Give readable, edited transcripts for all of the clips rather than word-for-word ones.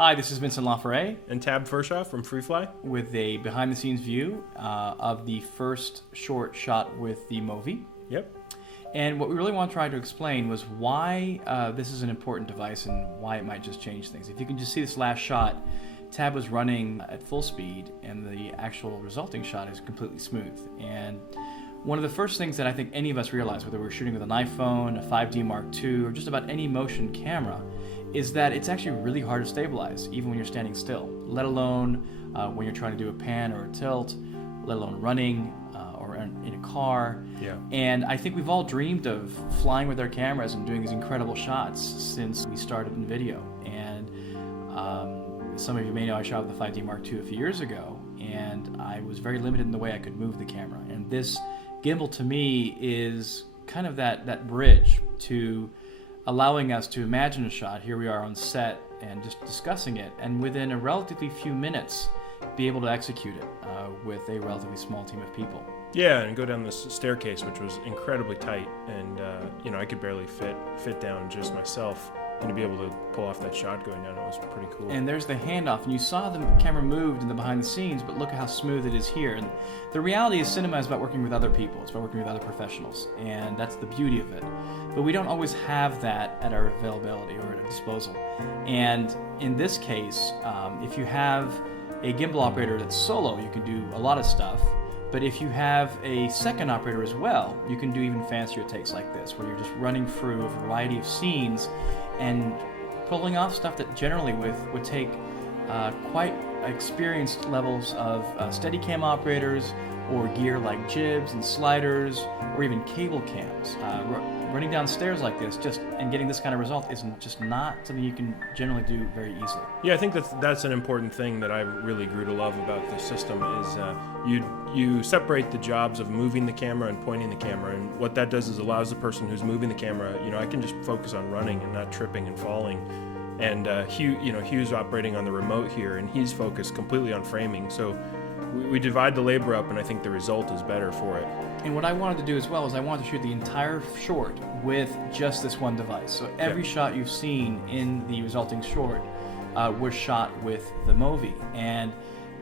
Hi, this is Vincent Laforet And Tab Furshaw from FreeFly. with a behind-the-scenes view of the first short shot with the Movi. Yep. And what we really want to try to explain was why this is an important device and why it might just change things. If you can just see this last shot, Tab was running at full speed and the actual resulting shot is completely smooth. And one of the first things that I think any of us realize, whether we're shooting with an iPhone, a 5D Mark II, or just about any motion camera, is that it's actually really hard to stabilize, even when you're standing still, let alone when you're trying to do a pan or a tilt, let alone running or in a car. Yeah. And I think we've all dreamed of flying with our cameras and doing these incredible shots since we started in video. And some of you may know I shot with the 5D Mark II a few years ago, and I was very limited in the way I could move the camera. And this gimbal to me is kind of that bridge to allowing us to imagine a shot. Here we are on set and just discussing it, and within a relatively few minutes be able to execute it with a relatively small team of people. Yeah, and go down this staircase, which was incredibly tight, and I could barely fit down just myself, and to be able to pull off that shot going down, it was pretty cool. And there's the handoff, and you saw the camera moved in the behind the scenes, but look at how smooth it is here. And the reality is cinema is about working with other people, it's about working with other professionals, and that's the beauty of it. But we don't always have that at our availability or at our disposal. And in this case, if you have a gimbal operator that's solo, you can do a lot of stuff. But if you have a second operator as well, you can do even fancier takes like this, where you're just running through a variety of scenes and pulling off stuff that generally would take quite experienced levels of Steadicam operators or gear like jibs and sliders or even cable cams. Running downstairs like this and getting this kind of result is just not something you can generally do very easily. Yeah, I think that's an important thing that I really grew to love about this system is you separate the jobs of moving the camera and pointing the camera, and what that does is allows the person who's moving the camera, I can just focus on running and not tripping and falling. And Hugh's operating on the remote here, and he's focused completely on framing. So we divide the labor up, and I think the result is better for it. And what I wanted to do as well is I wanted to shoot the entire short with just this one device. So every shot you've seen in the resulting short was shot with the Movi. And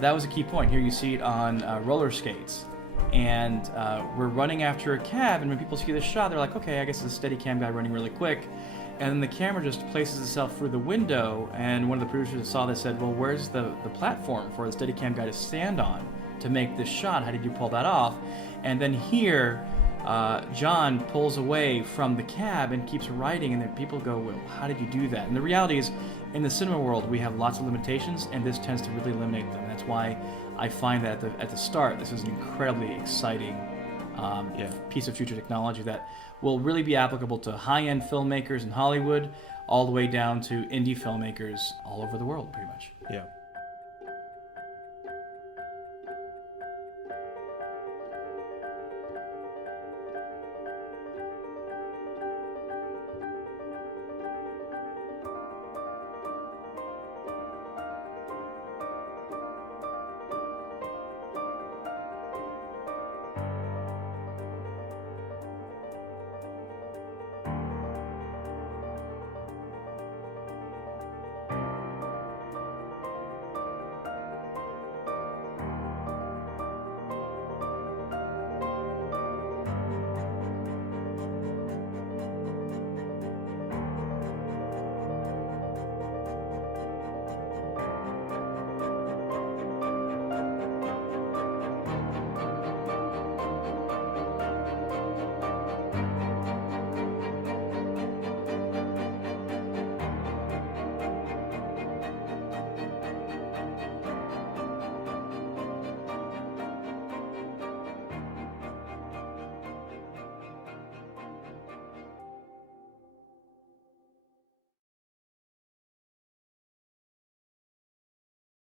that was a key point. Here you see it on roller skates. And we're running after a cab, and when people see this shot, they're like, okay, I guess it's a Steadicam guy running really quick. And then the camera just places itself through the window, and one of the producers that saw this said, well, where's the platform for the Steadicam guy to stand on to make this shot? How did you pull that off? And then here, John pulls away from the cab and keeps writing, and then people go, well, how did you do that? And the reality is, in the cinema world, we have lots of limitations, and this tends to really eliminate them. That's why I find that at the start, this is an incredibly exciting piece of future technology that will really be applicable to high-end filmmakers in Hollywood, all the way down to indie filmmakers all over the world, pretty much. Yeah.